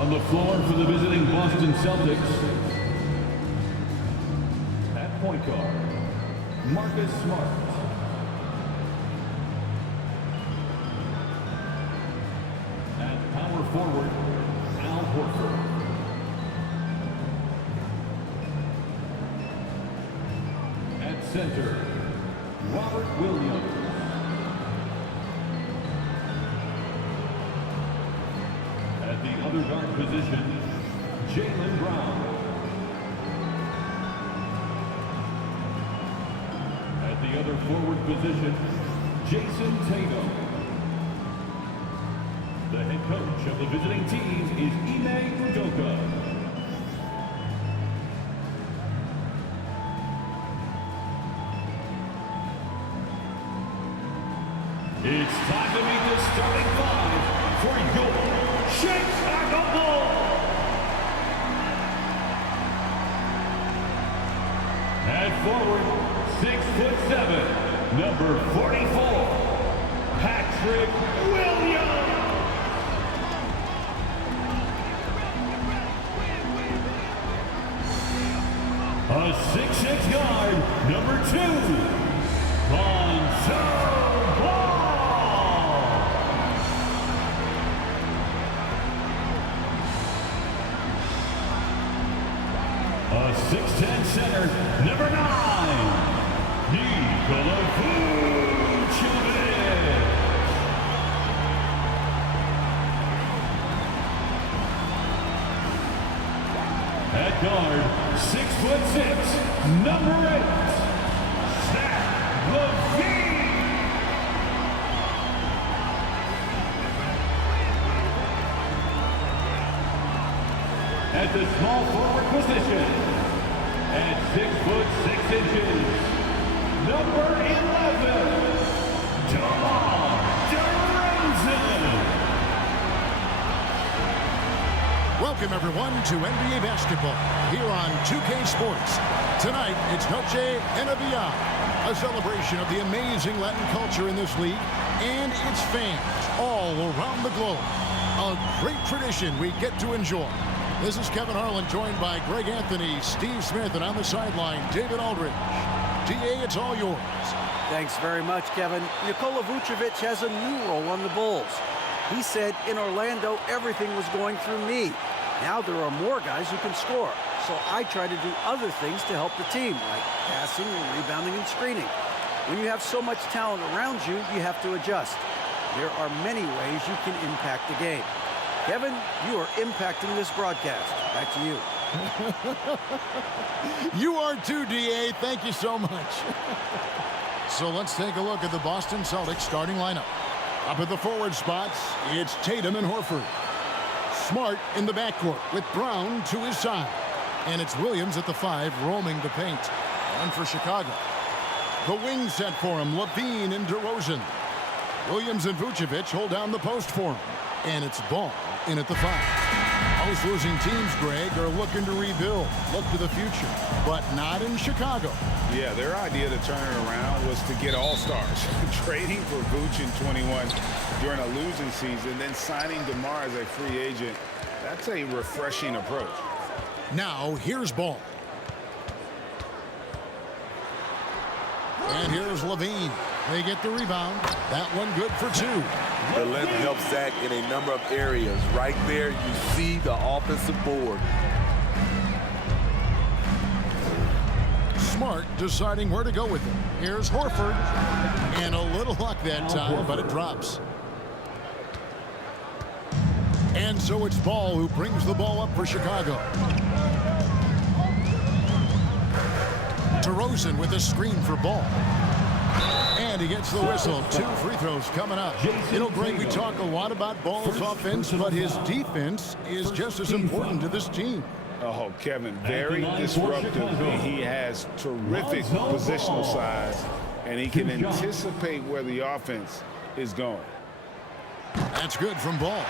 On the floor for the visiting Boston Celtics, at point guard, Marcus Smart. At power forward, Al Horford. At center, Robert Williams. At the other guard position, Jaylen Brown. At the other forward position, Jason Tatum. The head coach of the visiting team is Ime Udoka. It's time to meet the starting five for your Chicago Bulls. At forward, 6'7", number 44, Patrick Williams. A 6'6" guard, number 2, Lonzo Ball. A 6'10" center, number 9, Nikola Vucevic. At guard, 6'6", number 8, Zach LaVine. At the small forward position, at 6'6", number 11, DeMar DeRozan. Welcome, everyone, to NBA basketball here on 2K Sports. Tonight, it's Noche NBA, a celebration of the amazing Latin culture in this league and its fans all around the globe. A great tradition we get to enjoy. This is Kevin Harlan, joined by Greg Anthony, Steve Smith, and on the sideline, David Aldridge. DA, it's all yours. Thanks very much, Kevin. Nikola Vucevic has a new role on the Bulls. He said in Orlando, everything was going through me. Now there are more guys who can score, so I try to do other things to help the team, like passing and rebounding and screening. When you have so much talent around you, you have to adjust. There are many ways you can impact the game. Kevin, you are impacting this broadcast. Back to you. You are too, DA. Thank you so much. So let's take a look at the Boston Celtics starting lineup. Up at the forward spots, it's Tatum and Horford. Smart in the backcourt with Brown to his side. And it's Williams at the 5 roaming the paint. And for Chicago, the wing set for him, LaVine and DeRozan. Williams and Vucevic hold down the post for him. And it's Ball in at the 5. Most losing teams, Greg, are looking to rebuild, look to the future, but not in Chicago. Yeah, their idea to turn it around was to get all-stars. Trading for Vuce in 21 during a losing season, then signing DeMar as a free agent. That's a refreshing approach. Now, here's Ball. And here's LaVine. They get the rebound. That one good for 2. The length helps Zach in a number of areas. Right there, you see the offensive board. Smart deciding where to go with it. Here's Horford. And a little luck that time, but it drops. And so it's Ball who brings the ball up for Chicago. DeRozan with a screen for Ball. And he gets the whistle. 2 free throws coming up. You know, Greg, we talk a lot about Ball's offense, but his defense is just as important to this team. Oh, Kevin, very disruptive. He has terrific positional size, and he can anticipate where the offense is going. That's good from Ball.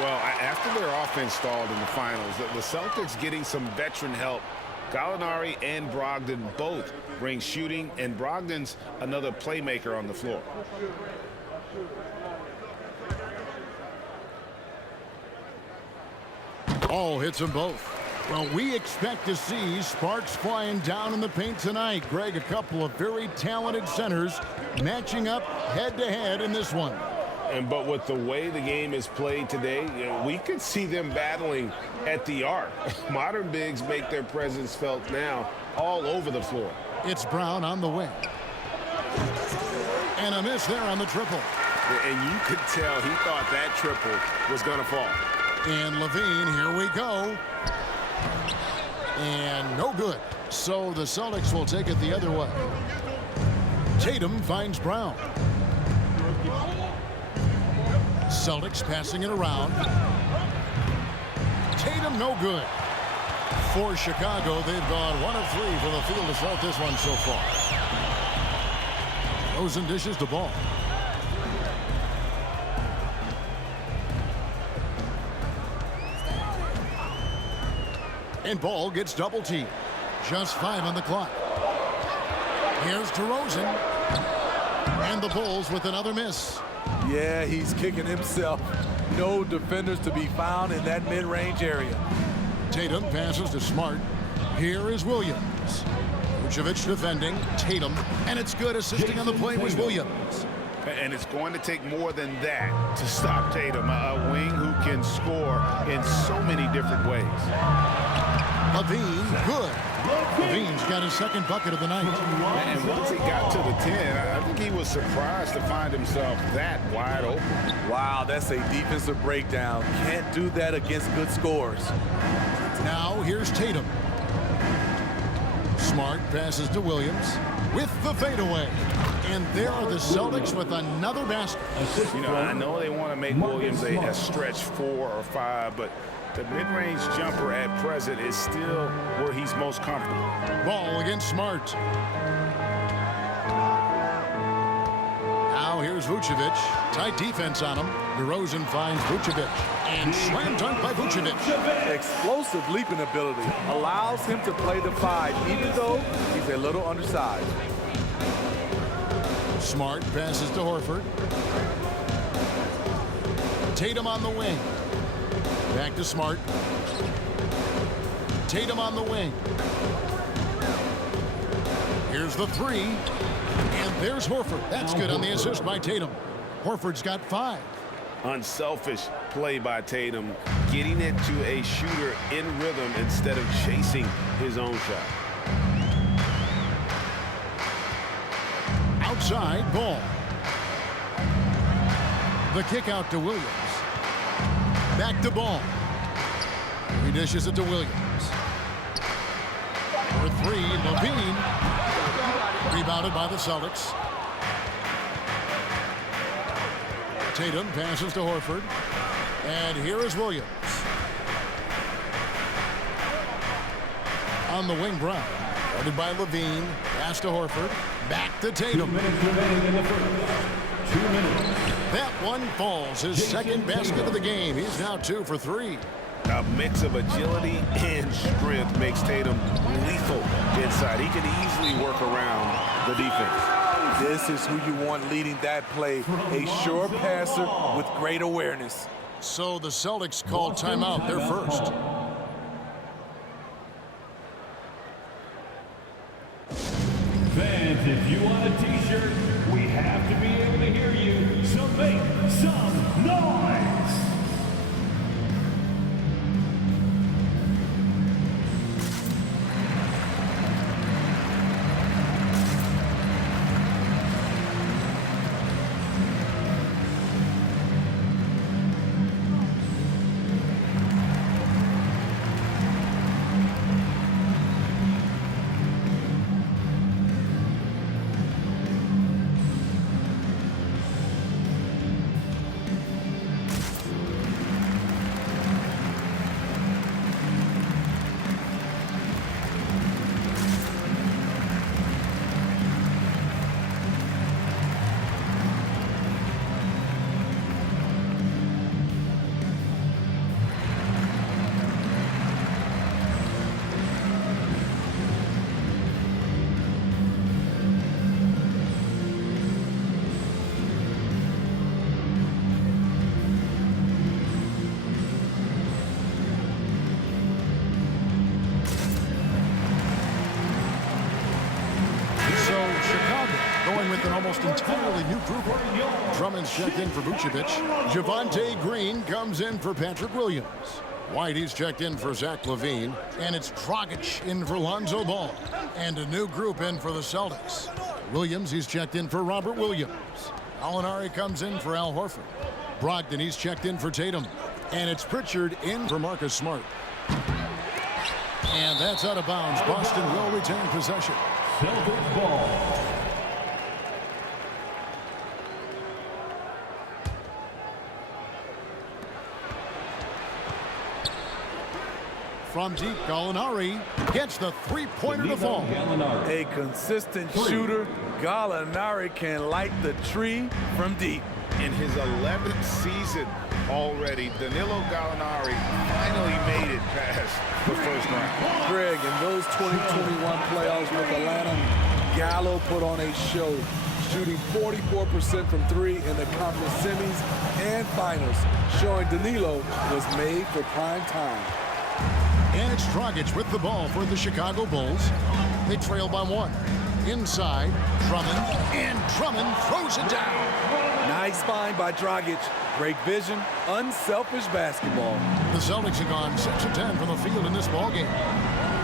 Well, after their offense stalled in the finals, the Celtics getting some veteran help. Gallinari and Brogdon both bring shooting, and Brogdon's another playmaker on the floor. Ball hits them both. Well, we expect to see sparks flying down in the paint tonight. Greg, a couple of very talented centers matching up head-to-head in this one. But with the way the game is played today, we could see them battling at the arc. Modern bigs make their presence felt now all over the floor. It's Brown on the wing. And a miss there on the triple. And you could tell he thought that triple was going to fall. And Levine, here we go. And no good. So the Celtics will take it the other way. Tatum finds Brown. Celtics passing it around. Tatum no good. For Chicago, they've gone 1 of 3 from the field to start this one so far. Rosen dishes the ball. And Ball gets double teamed. Just 5 on the clock. Here's DeRozan. And the Bulls with another miss. Yeah, he's kicking himself. No defenders to be found in that mid-range area. Tatum passes to Smart. Here is Williams. Vucevic defending. Tatum. And it's good. Assisting on the play was Williams. And it's going to take more than that to stop Tatum. A wing who can score in so many different ways. Levine, good. Levine's got his second bucket of the night. And once he got to the 10, I think he was surprised to find himself that wide open. Wow, that's a defensive breakdown. Can't do that against good scores. Now here's Tatum. Smart passes to Williams with the fadeaway. And there are the Celtics with another basket. I know they want to make Williams a stretch 4 or 5, but the mid-range jumper at present is still where he's most comfortable. Ball against Smart. Now here's Vucevic. Tight defense on him. DeRozan finds Vucevic. And slam dunk by Vucevic. Explosive leaping ability allows him to play the 5, even though he's a little undersized. Smart passes to Horford. Tatum on the wing. Back to Smart. Tatum on the wing. Here's the 3. And there's Horford. That's good on the assist by Tatum. Horford's got 5. Unselfish play by Tatum, getting it to a shooter in rhythm instead of chasing his own shot. Outside Ball. The kick out to Williams. Back to Ball. He dishes it to Williams. For 3, Levine. Rebounded by the Celtics. Tatum passes to Horford. And here is Williams. On the wing, Brown. Guarded by Levine. Pass to Horford. Back to Tatum. 2 minutes remaining in the first. 2 minutes. That one falls. His second basket of the game. He's now 2 for 3. A mix of agility and strength makes Tatum lethal inside. He can easily work around the defense. This is who you want leading that play. A sure passer with great awareness. So the Celtics call timeout. They're first. Fans, if you want a t-shirt, we have to be able to hear you, so make some noise! almost entirely new group. Drummond's checked in for Vucevic. Javonte Green comes in for Patrick Williams. Whitey's checked in for Zach LaVine. And it's Dragic in for Lonzo Ball. And a new group in for the Celtics. Williams, he's checked in for Robert Williams. Gallinari comes in for Al Horford. Brogdon, he's checked in for Tatum. And it's Pritchard in for Marcus Smart. And that's out of bounds. Boston will retain possession. Celtic ball. From deep, Gallinari gets the three-pointer to fall. A consistent shooter, Gallinari can light the tree from deep. In his 11th season already, Danilo Gallinari finally made it past the first round. Greg, in those 2021 playoffs with Atlanta, Gallo put on a show, shooting 44% from three in the conference semis and finals, showing Danilo was made for prime time. And it's Dragic with the ball for the Chicago Bulls. They trail by one. Inside, Drummond, and Drummond throws it down. Nice find by Dragic. Great vision, unselfish basketball. The Celtics have gone 6 of 10 from the field in this ballgame.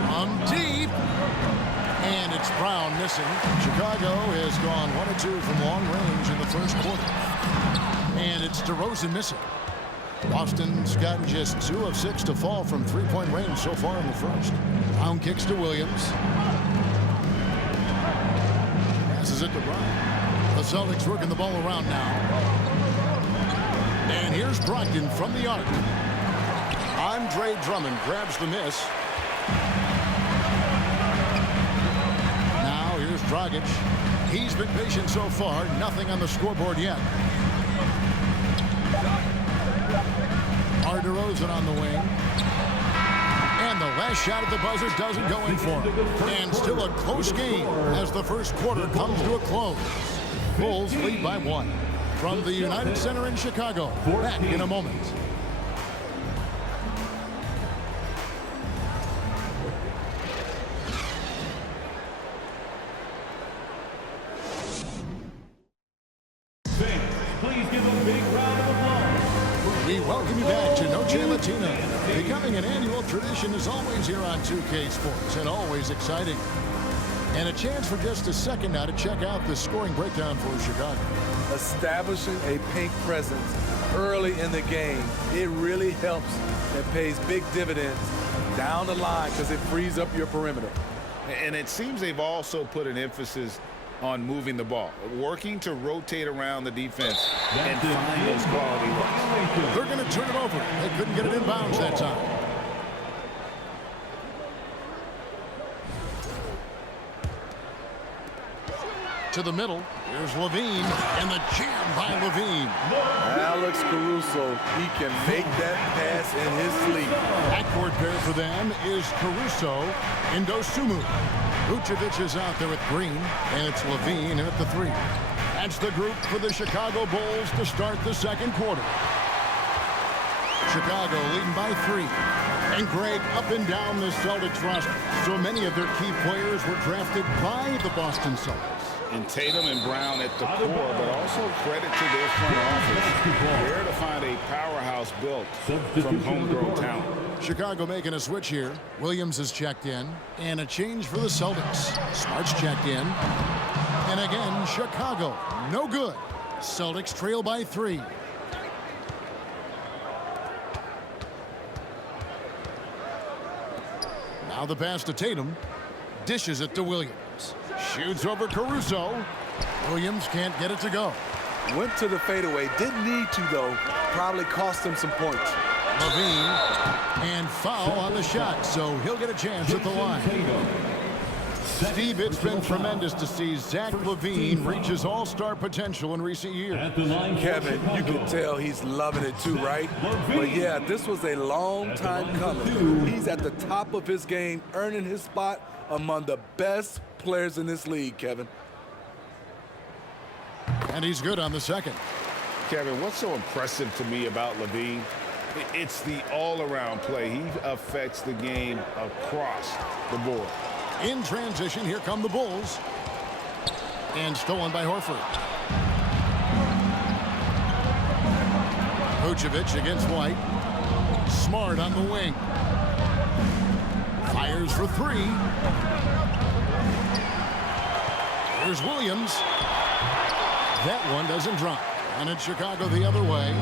From deep. And it's Brown missing. Chicago has gone 1 of 2 from long range in the first quarter. And it's DeRozan missing. Boston's gotten just 2 of 6 to fall from three-point range so far in the first. Brown kicks to Williams. Passes it to Brown. The Celtics working the ball around now. And here's Brogdon from the arc. Andre Drummond grabs the miss. Now here's Dragic. He's been patient so far. Nothing on the scoreboard yet. DeRozan on the wing. And the last shot at the buzzer doesn't go in for him. And still a close game as the first quarter comes to a close. Bulls lead by 1. From the United Center in Chicago. Back in a moment. Please give a big round of applause. We welcome you back to Noche Latina. Becoming an annual tradition is always here on 2K Sports and always exciting. And a chance for just a second now to check out the scoring breakdown for Chicago. Establishing a pink presence early in the game, it really helps and pays big dividends down the line because it frees up your perimeter. And it seems they've also put an emphasis on moving the ball, working to rotate around the defense and find those quality looks. They're going to turn it over. They couldn't get it in bounds that time. To the middle, here's LaVine, and the jam by LaVine. Alex Caruso, he can make that pass in his sleep. Backcourt pair for them is Caruso and Dosunmu. Vucevic is out there with Green, and it's LaVine in at the 3. That's the group for the Chicago Bulls to start the second quarter. Chicago leading by 3. And Greg, up and down the Celtics roster, so many of their key players were drafted by the Boston Celtics. And Tatum and Brown at the core, but also credit to their front office. Rare to find a powerhouse built from homegrown talent. Chicago making a switch here. Williams is checked in. And a change for the Celtics. Smart's checked in. And again, Chicago. No good. Celtics trail by 3. Now the pass to Tatum. Dishes it to Williams. Shoots over Caruso. Williams can't get it to go. Went to the fadeaway. Didn't need to, though. Probably cost him some points. LaVine. And foul on the shot, so he'll get a chance at the line. Steve, it's been tremendous to see Zach LaVine reach his all-star potential in recent years. Kevin, you can tell he's loving it too, right? But yeah, this was a long time coming. He's at the top of his game, earning his spot among the best players in this league, Kevin. And he's good on the second. Kevin, what's so impressive to me about LaVine? It's the all-around play. He affects the game across the board. In transition, here come the Bulls. And stolen by Horford. Vucevic against White. Smart on the wing. Fires for three. Here's Williams. That one doesn't drop. And it's Chicago the other way.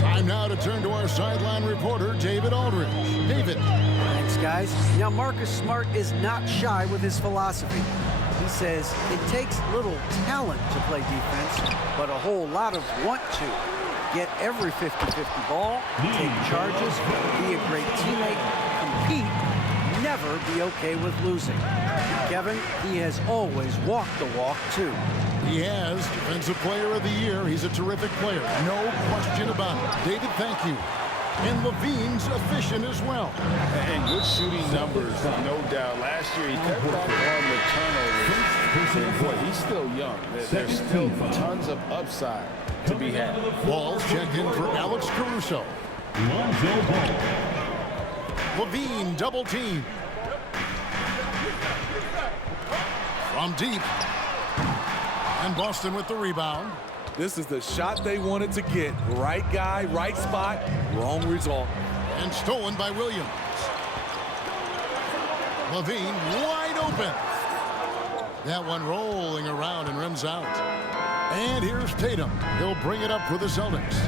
Time now to turn to our sideline reporter, David Aldridge. David. Thanks, guys. Now, Marcus Smart is not shy with his philosophy. He says it takes little talent to play defense, but a whole lot of want to. Get every 50-50 ball, take charges, be a great teammate, compete, never be okay with losing. Kevin, he has always walked the walk, too. He has. Defensive Player of the Year. He's a terrific player. No question about it. David, thank you. And Levine's efficient as well. And good shooting numbers, no doubt. Last year, he cut back on the turnovers. And boy, he's still young. There's still tons of upside to be had. Ball's checked in for Alex Caruso. Levine double team. From deep. And Boston with the rebound. This is the shot they wanted to get. Right guy, right spot, wrong result. And stolen by Williams. Levine wide open. That one rolling around and rims out. And here's Tatum. He'll bring it up for the Celtics.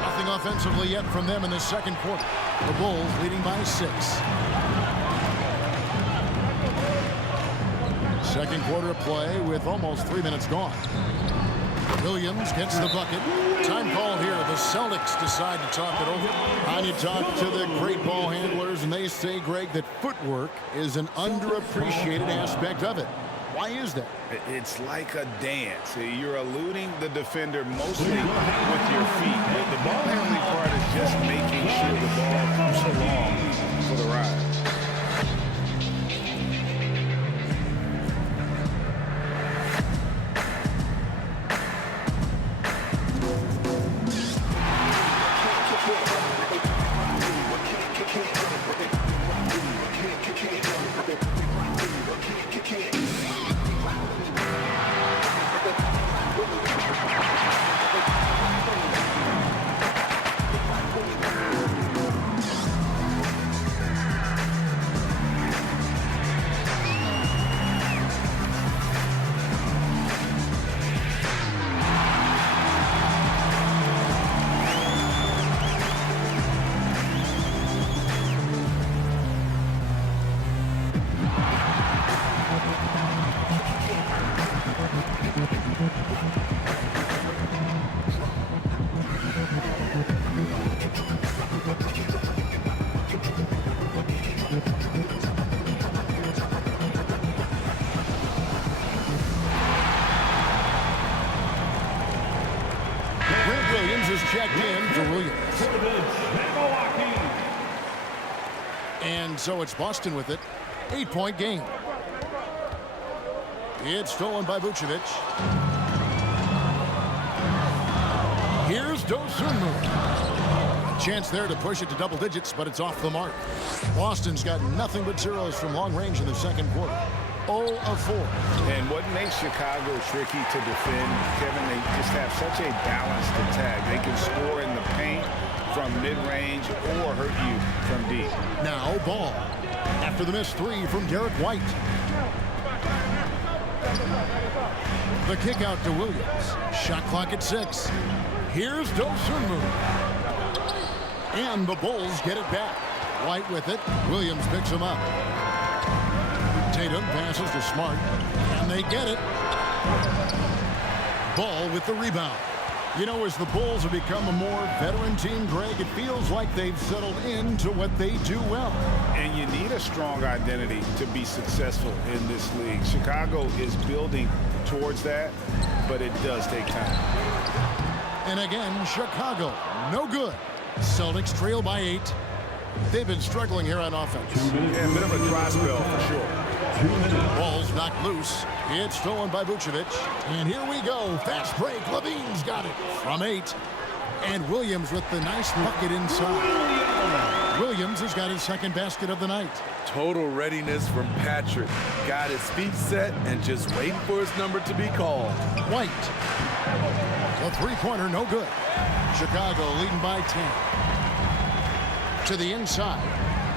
Nothing offensively yet from them in the second quarter. The Bulls leading by 6. Second quarter play with almost 3 minutes gone. Williams gets the bucket. Time call here. The Celtics decide to talk it over. And you talk to the great ball handlers, and they say, Greg, that footwork is an underappreciated aspect of it. Why is that? It's like a dance. You're eluding the defender mostly with your feet. The ball handling part is just making sure the ball comes along for the ride. Checked in for Williams. And so it's Boston with it. 8-point game. It's stolen by Vucevic. Here's Dosunmu. Chance there to push it to double digits, but it's off the mark. Boston's got nothing but zeros from long range in the second quarter. 0 of 4. And what makes Chicago tricky to defend, Kevin, they just have such a balanced attack. They can score in the paint from mid-range or hurt you from deep. Now Ball. After the missed 3 from Derek White. The kick out to Williams. Shot clock at 6. Here's Dosunmu. And the Bulls get it back. White with it. Williams picks him up. Tatum passes to Smart, and they get it. Ball with the rebound. You know, as the Bulls have become a more veteran team, Greg, it feels like they've settled into what they do well. And you need a strong identity to be successful in this league. Chicago is building towards that, but it does take time. And again, Chicago, no good. Celtics trail by 8. They've been struggling here on offense. Yeah, a bit of a dry spell for sure. Ball's knocked loose. It's stolen by Vucevic. And here we go. Fast break. Levine's got it from 8. And Williams with the nice bucket inside. Williams has got his second basket of the night. Total readiness from Patrick. Got his feet set and just waiting for his number to be called. White. The three-pointer, no good. Chicago leading by 10. To the inside.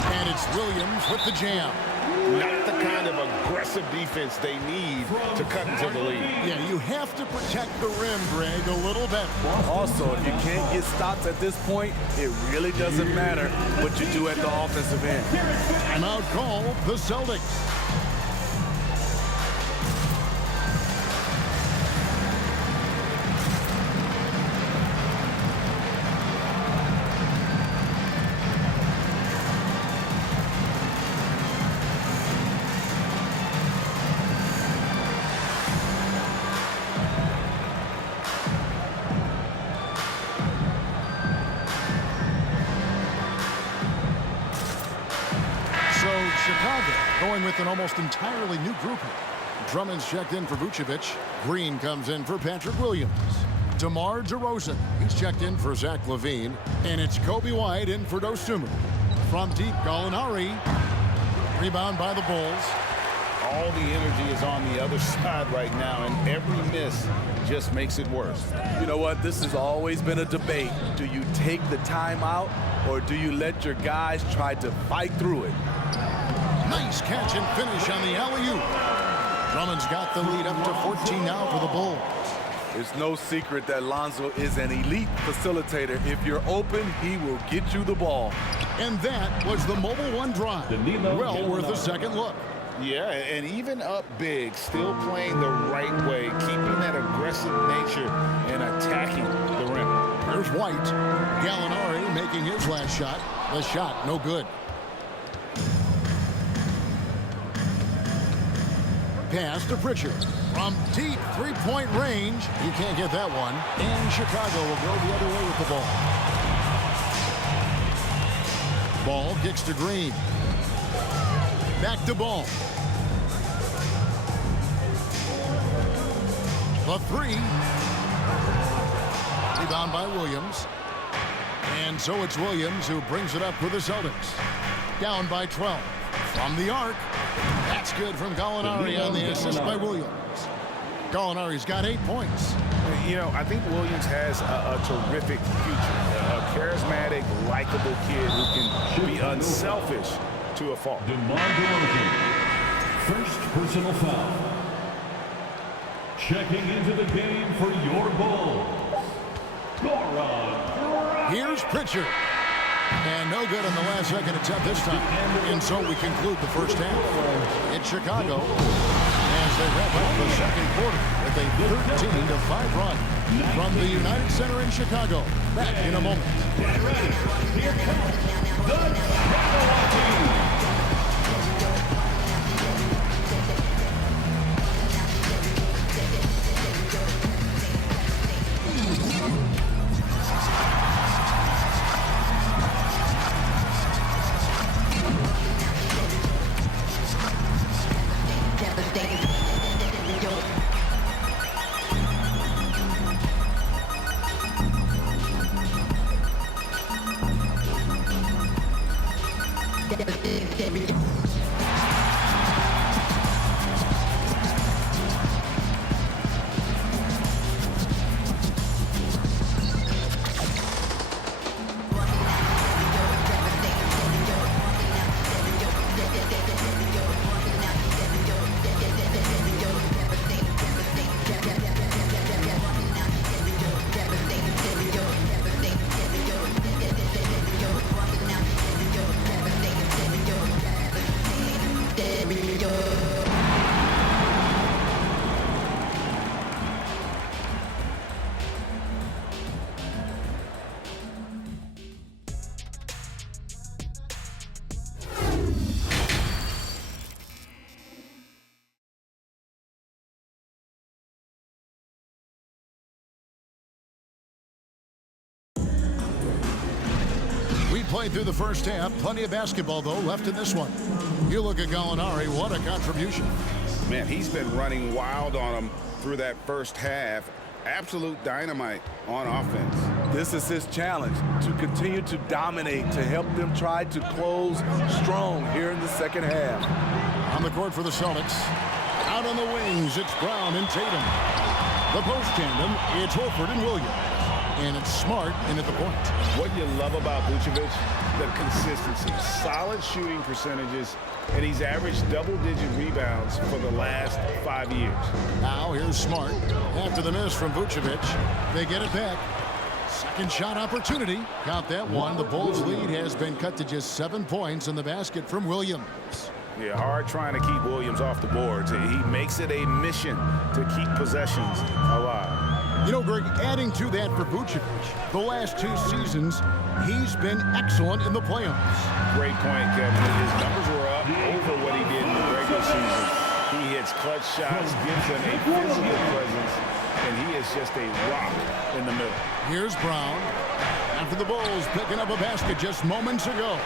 And it's Williams with the jam. Not the kind of aggressive defense they need to cut into the lead. Yeah, you have to protect the rim, Greg, a little bit. Also, if you can't get stops at this point, it really doesn't matter what you do at the offensive end. Timeout call, the Celtics. Chicago going with an almost entirely new group. Drummond's checked in for Vucevic. Green comes in for Patrick Williams. DeMar DeRozan, he's checked in for Zach LaVine. And it's Kobe White in for Dosunmu. From deep, Gallinari. Rebound by the Bulls. All the energy is on the other side right now, and every miss just makes it worse. You know what? This has always been a debate. Do you take the timeout, or do you let your guys try to fight through it? Nice catch and finish on the alley-oop. Drummond's got the lead up to 14 now for the Bulls. It's no secret that Lonzo is an elite facilitator. If you're open, he will get you the ball. And that was the Mobile One drive. Well worth a second look. Yeah, and even up big, still playing the right way, keeping that aggressive nature and attacking the rim. There's White. Gallinari making his last shot. The shot, no good. Pass to Pritchard. From deep three-point range. You can't get that one. And Chicago will go the other way with the ball. Ball kicks to Green. Back to Ball. The three. Rebound by Williams. And so it's Williams who brings it up for the Celtics. Down by 12. From the arc. That's good from Gallinari on the assist by Williams. Gallinari's got 8 points. You know, I think Williams has a terrific future. A charismatic, likable kid who can be unselfish to a fault. DeMar DeRozan, first personal foul. Checking into the game for your Bulls, Goran. Here's Pritchard. And no good on the last second attempt this time. And so we conclude the first half. It's Chicago as they wrap up the second quarter with a 13-5 run from the United Center in Chicago. Back in a moment. Get ready. Here comes the Chicago team. Played through the first half. Plenty of basketball, though, left in this one. You look at Gallinari. What a contribution. Man, he's been running wild on him through that first half. absolute dynamite on offense. This is his challenge, to continue to dominate, to help them try to close strong here in the second half. On the court for the Celtics. Out on the wings, it's Brown and Tatum. The post tandem, it's Horford and Williams. And it's Smart in at the point. What you love about Vucevic, the consistency. Solid shooting percentages, and he's averaged double-digit rebounds for the last 5 years. Now here's Smart. After the miss from Vucevic, they get it back. Second shot opportunity. Count that one. The Bulls' lead has been cut to just 7 points in the basket from Williams. Yeah, hard trying to keep Williams off the boards. He makes it a mission to keep possessions alive. You know, Greg, adding to that for Vucevic, the last 2 seasons, he's been excellent in the playoffs. Great point, Kevin. His numbers were up over what he did in the regular season. He hits clutch shots, gives them a physical presence, and he is just a rock in the middle. Here's Brown. After the Bulls picking up a basket just moments ago.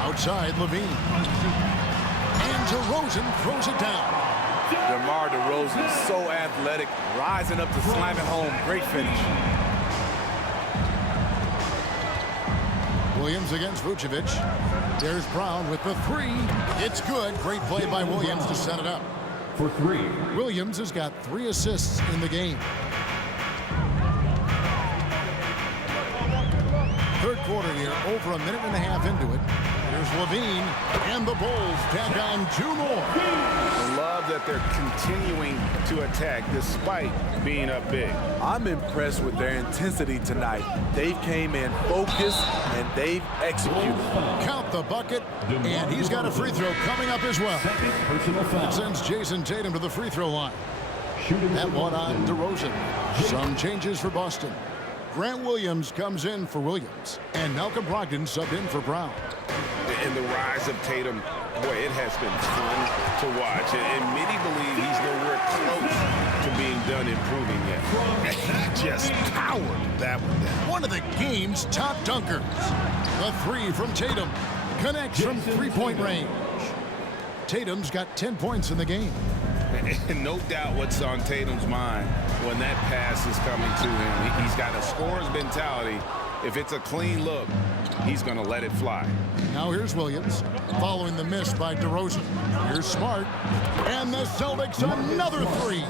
Outside, Levine. And DeRozan throws it down. DeMar DeRozan, so athletic, rising up to slam it home. Great finish. Williams against Vucevic. There's Brown with the 3. It's good. Great play by Williams to set it up. For 3. Williams has got 3 assists in the game. Third quarter here, over a minute and a half into it. Here's Levine, and the Bulls tack on 2 more. I love that they're continuing to attack despite being up big. I'm impressed with their intensity tonight. They came in focused, and they've executed. Count the bucket, and he's got a free throw coming up as well. Second personal foul. That sends Jason Tatum to the free throw line. That one on DeRozan. Some changes for Boston. Grant Williams comes in for Williams, and Malcolm Brogdon subbed in for Brown. And the rise of Tatum, boy, it has been fun to watch. And many believe he's nowhere close to being done improving yet. And he just powered that one down. One of the game's top dunkers. The 3 from Tatum connects from 3-point range. Tatum's got 10 points in the game. And no doubt what's on Tatum's mind when that pass is coming to him. He's got a scorer's mentality. If it's a clean look, he's going to let it fly. Now here's Williams, following the miss by DeRozan. Here's Smart, and the Celtics another 3.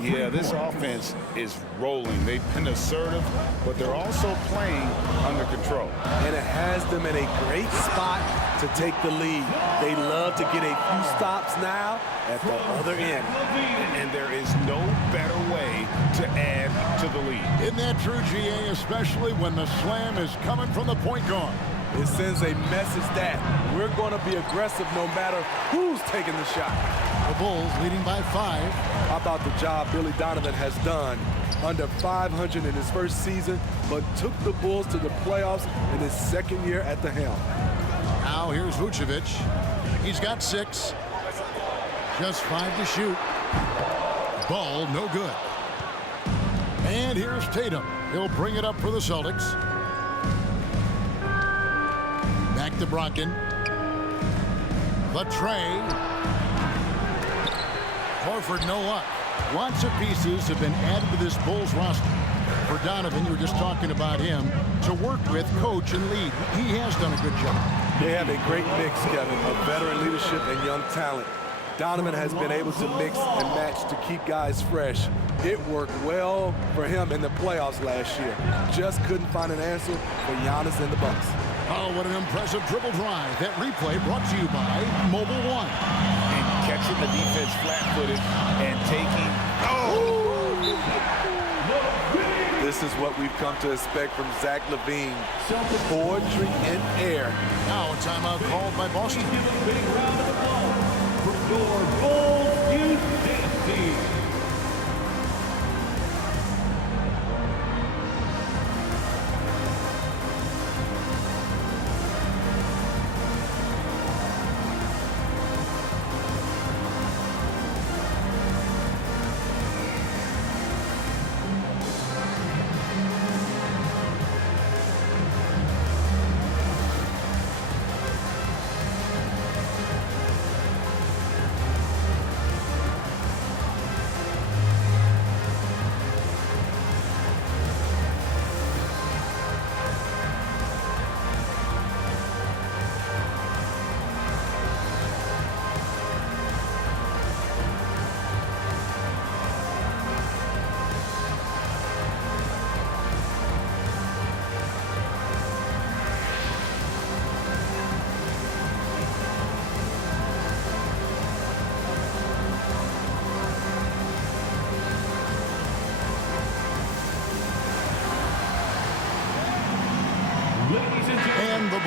Yeah, this offense is rolling. They've been assertive, but they're also playing under control. And it has them in a great spot to take the lead. They love to get a few stops now at the other end. And there is no better way to add to the lead. Isn't that true, GA, especially when the slam is coming from the point guard? It sends a message that we're going to be aggressive no matter who's taking the shot. The Bulls leading by 5. How about the job Billy Donovan has done? Under 500 in his first season, but took the Bulls to the playoffs in his second year at the helm. Now here's Vucevic. He's got 6. Just 5 to shoot. Ball no good. And here's Tatum. He'll bring it up for the Celtics. Back to Brogdon. The tray. Horford, no luck. Lots of pieces have been added to this Bulls roster. For Donovan, you were just talking about him, to work with, coach, and lead. He has done a good job. They have a great mix, Kevin, of veteran leadership and young talent. Donovan has been able to mix and match to keep guys fresh. It worked well for him in the playoffs last year. Just couldn't find an answer for Giannis and the Bucks. Oh, what an impressive dribble drive. That replay brought to you by Mobile One. And catching the defense flat-footed and taking... Oh! This is what we've come to expect from Zach LaVine. Poetry in air. Now a timeout called by Boston. Give a big round of applause for your Bulls youth team.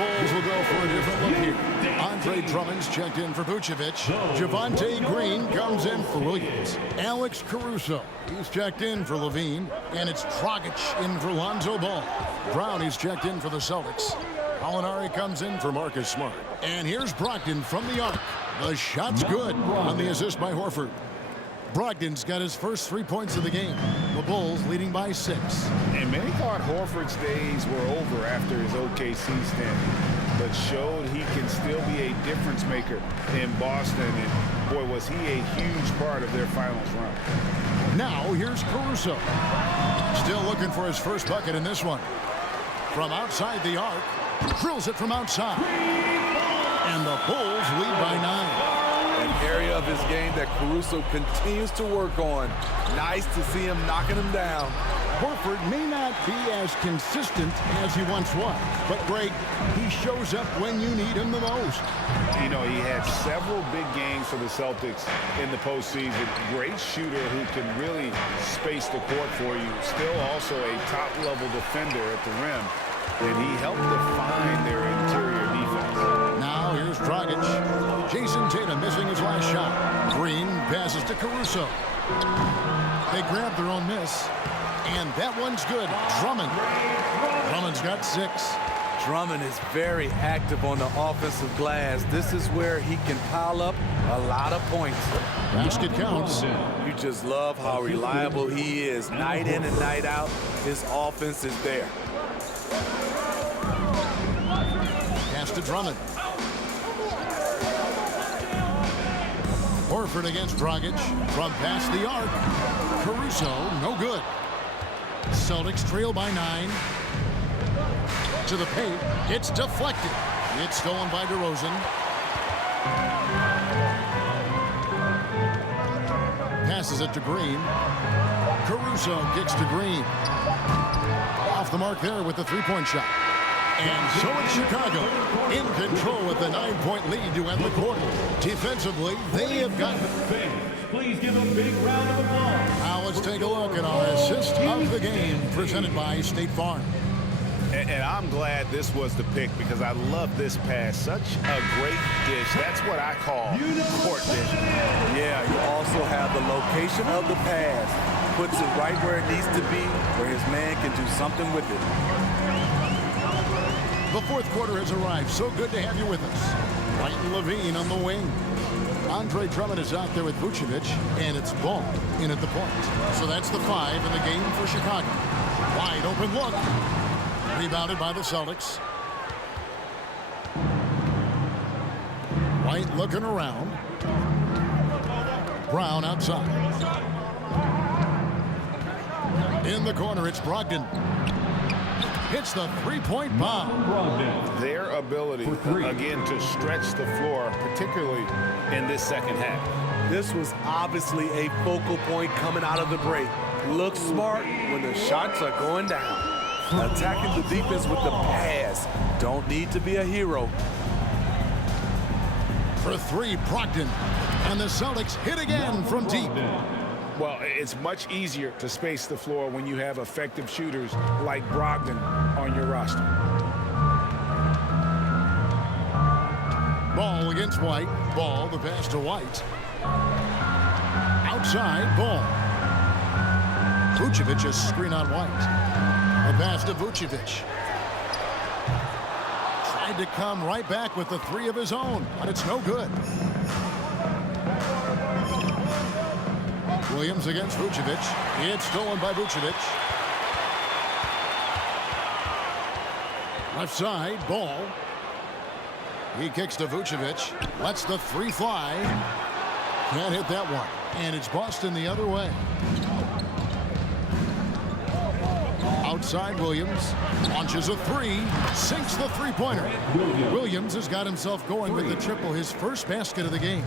Bulls will go for a different look here. Andre Drummond's checked in for Vucevic. Javonte Green comes in for Williams. Alex Caruso, he's checked in for Levine. And it's Dragic in for Lonzo Ball. Brown, he's checked in for the Celtics. Gallinari comes in for Marcus Smart. And here's Brogdon from the arc. The shot's good on the assist by Horford. Brogdon's got his first 3 points of the game. The Bulls leading by 6. And many thought Horford's days were over after his OKC stint, but showed he can still be a difference maker in Boston. And boy, was he a huge part of their finals run. Now here's Caruso. Still looking for his first bucket in this one. From outside the arc, drills it from outside. And the Bulls lead by 9. An area of his game that Caruso continues to work on. Nice to see him knocking him down. Horford may not be as consistent as he once was, but Greg, he shows up when you need him the most. You know, he had several big games for the Celtics in the postseason. Great shooter who can really space the court for you. Still also a top-level defender at the rim. And he helped define their interior defense. Now here's Dragic. Jason Tatum missing his last shot. Green passes to Caruso. They grab their own miss. And that one's good. Drummond's got 6. Drummond is very active on the offensive glass. This is where he can pile up a lot of points. Basket counts. You just love how reliable he is. Night in and night out, his offense is there. Pass to Drummond. Horford against Dragic. From past the arc. Caruso, no good. Celtics trail by 9. To the paint. It's deflected. It's stolen by DeRozan. Passes it to Green. Caruso kicks to Green. Off the mark there with the three-point shot. And so it's Chicago in control with the 9-point lead to end the quarter. Defensively, they have gotten Please give a big round of applause. Now let's take a look at our assist of the game presented by State Farm. And I'm glad this was the pick because I love this pass. Such a great dish. That's what I call court vision. Yeah, you also have the location of the pass. Puts it right where it needs to be, where his man can do something with it. The fourth quarter has arrived. So good to have you with us. White and Levine on the wing. Andre Drummond is out there with Vucevic, and it's Ball in at the point. So that's the 5 in the game for Chicago. Wide open look. Rebounded by the Celtics. White looking around. Brown outside. In the corner, it's Brogdon. Hits the three-point bomb. Their ability, again, to stretch the floor, particularly in this second half. This was obviously a focal point coming out of the break. Look smart when the shots are going down. Attacking the defense with the pass. Don't need to be a hero. For 3, Brogdon. And the Celtics hit again from deep. Well, it's much easier to space the floor when you have effective shooters like Brogdon on your roster. Ball against White. Ball, the pass to White. Outside, Ball. Vucevic's screen on White. A pass to Vucevic. Tried to come right back with the 3 of his own, but it's no good. Williams against Vucevic. It's stolen by Vucevic. Left side, Ball. He kicks to Vucevic. Lets the 3 fly. Can't hit that one. And it's Boston the other way. Outside Williams. Launches a 3. Sinks the three-pointer. Williams has got himself going with the triple. His first basket of the game.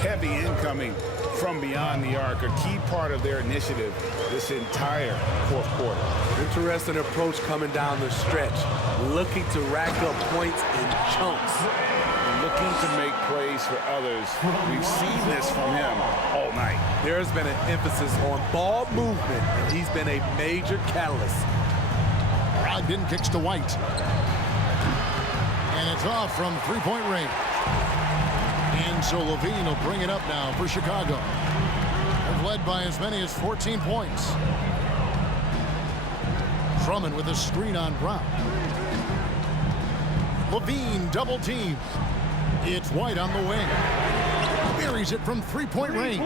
Heavy incoming from beyond the arc, a key part of their initiative this entire fourth quarter. Interesting approach coming down the stretch. Looking to rack up points in chunks. Looking to make plays for others. We've seen this from him all night. There's been an emphasis on ball movement, and he's been a major catalyst. Brogdon kicks to White. And it's off from three-point range. And so Levine will bring it up now for Chicago. They've led by as many as 14 points. Drummond with a screen on Brown. Levine double teams. It's White on the wing. Buries it from three-point range.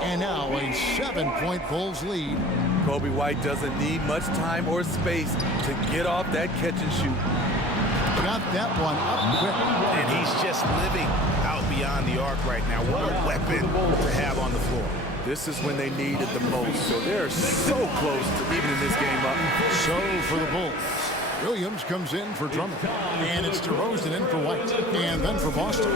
And now a 7-point Bulls lead. Kobe White doesn't need much time or space to get off that catch and shoot. Got that one up quick. And he's just living out beyond the arc right now. What a weapon to have on the floor. This is when they need it the most. So they're so close to evening this game up. So for the Bulls, Williams comes in for Drummond. And it's DeRozan in for White. And then for Boston,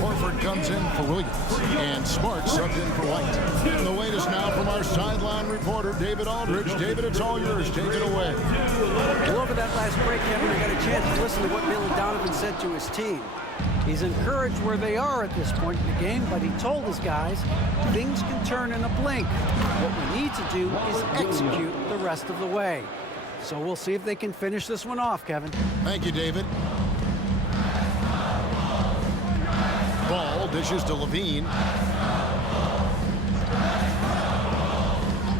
Horford comes in for Williams. And Smart subbed in for White. And the latest now from our sideline reporter, David Aldridge. David, it's all yours. Take it away. Well, over that last break, Kevin, I got a chance to listen to what Billy Donovan said to his team. He's encouraged where they are at this point in the game, but he told his guys things can turn in a blink. What we need to do is execute the rest of the way. So we'll see if they can finish this one off, Kevin. Thank you, David. Ball dishes to Levine.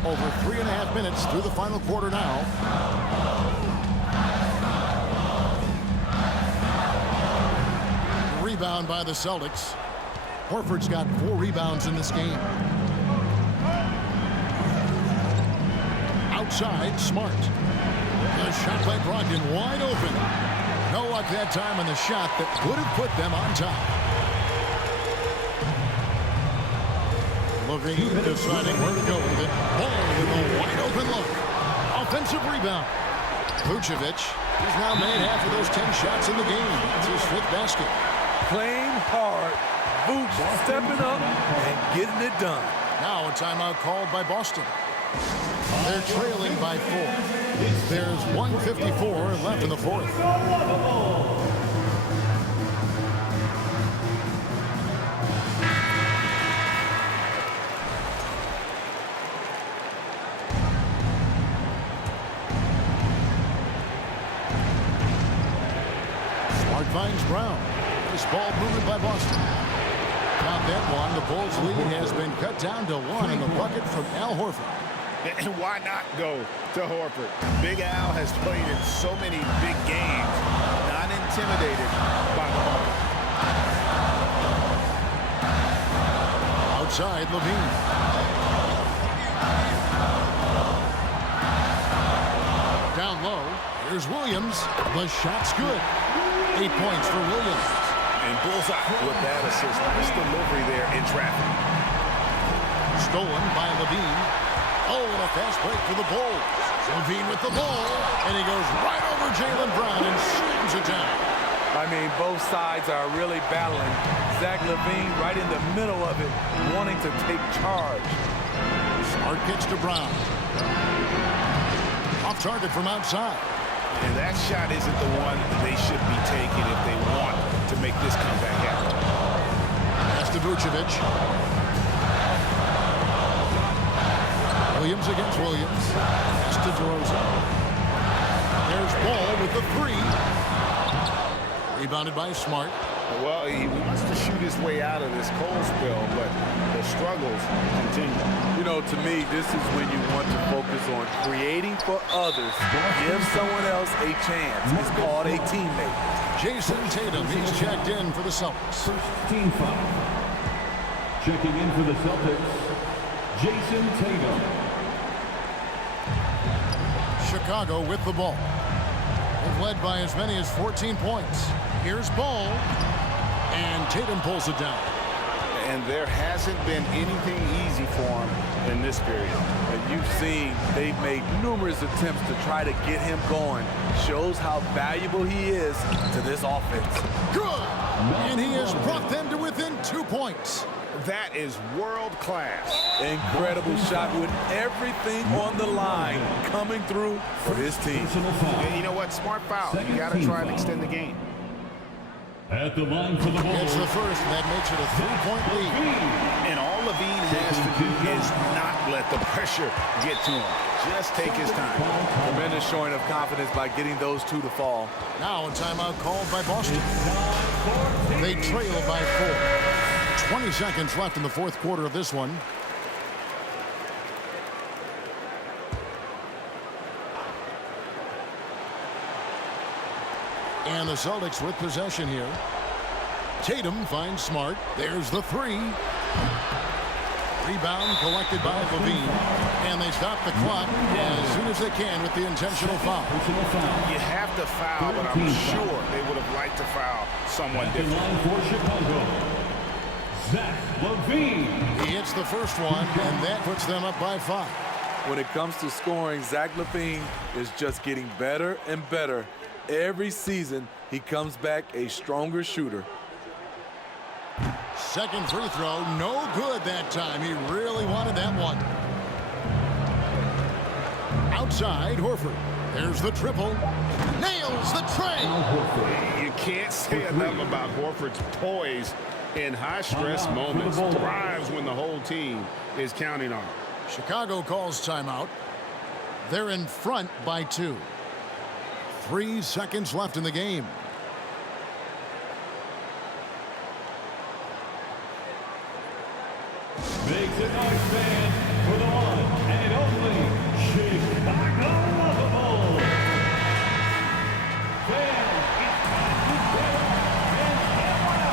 Over 3.5 minutes through the final quarter now. Rebound by the Celtics. Horford's got 4 rebounds in this game. Outside, Smart. A shot by Brogdon, wide open. No luck that time on the shot that would have put them on top. Levine deciding where to go with it. Ball with a wide open look. Offensive rebound. Vucevic has now made half of those 10 shots in the game. That's his 5th basket. Playing hard. Vooch stepping up and getting it done. Now a timeout called by Boston. They're trailing by 4. There's 1:54 left in the fourth. Smart finds Brown. This ball movement by Boston. Count that one. The Bulls' lead has been cut down to 1 in the bucket from Al Horford. And why not go to Horford? Big Al has played in so many big games, not intimidated by the ball. Outside, Levine. Down low, here's Williams. The shot's good. 8 points for Williams. And bullseye with that assist. Nice delivery there in traffic. Stolen by Levine. Oh, and a fast break for the Bulls. Levine with the ball, and he goes right over Jaylen Brown and slams it down. I mean, both sides are really battling. Zach LaVine right in the middle of it, wanting to take charge. Smart kicks to Brown. Off target from outside. And that shot isn't the one they should be taking if they want to make this comeback happen. Pass to Vucevic. Williams against Williams. Pass to DeRozan. There's Ball with the 3. Rebounded by Smart. Well, he wants to shoot his way out of this cold spell, but the struggles continue. You know, to me, this is when you want to focus on creating for others. Give someone else a chance. It's called a teammate. Jason Tatum, he's checked in for the Celtics. First team foul. Checking in for the Celtics, Jason Tatum. Chicago with the ball. They've led by as many as 14 points. Here's Ball, and Tatum pulls it down. And there hasn't been anything easy for him in this period. And you've seen they've made numerous attempts to try to get him going. Shows how valuable he is to this offense. Good! And he has brought them to within 2 points. That is world class. Incredible shot with everything on the line coming through for his team. And you know what? Smart foul. You got to try and extend the game. At the line for the Bulls. It's the first, and that makes it a 3-point lead. And all Levine has to do is not let the pressure get to him. Just take his time. Tremendous showing of confidence by getting those two to fall. Now a timeout called by Boston. They trail by 4. 20 seconds left in the fourth quarter of this one. And the Celtics with possession here. Tatum finds Smart. There's the 3. Rebound collected by Levine. And they stop the clock as soon as they can with the intentional foul. You have to foul, but I'm sure they would have liked to foul someone different. Line for Chicago, Zach Levine. He hits the first one, and that puts them up by 5. When it comes to scoring, Zach Levine is just getting better and better. Every season, he comes back a stronger shooter. Second free throw, no good that time. He really wanted that one. Outside, Horford. There's the triple. Nails the tray. You can't say enough about Horford's poise in high-stress moments. Thrives when the whole team is counting on him. Chicago calls timeout. They're in front by 2. 3 seconds left in the game. Makes a nice man for the one and only Chicago Bulls. Fans, it's time to get up and get out.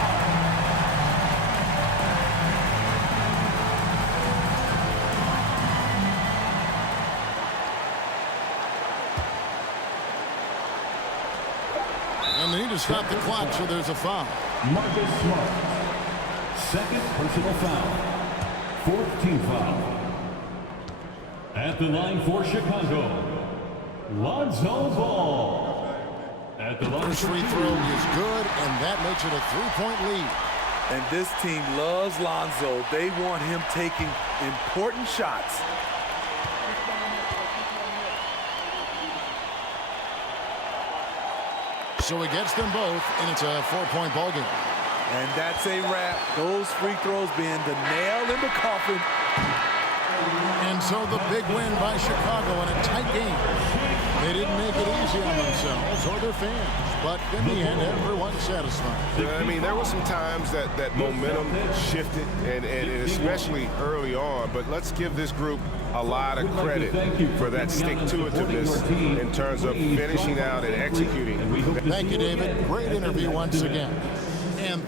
And they need to stop the clock, so there's a foul. Marcus Smart, second personal foul. 4th team foul. At the line for Chicago, Lonzo Ball. At the line First for free throw is good, and that makes it a 3-point lead. And this team loves Lonzo. They want him taking important shots. So he gets them both, and it's a 4-point ball game. And that's a wrap. Those free throws being the nail in the coffin. And so the big win by Chicago in a tight game. They didn't make it easy on themselves or their fans, but in the end, everyone's satisfied. I mean, there were some times that momentum shifted, and especially early on, but let's give this group a lot of credit for that stick-to-itiveness in terms of finishing out and executing. Thank you, David. Great interview once again. And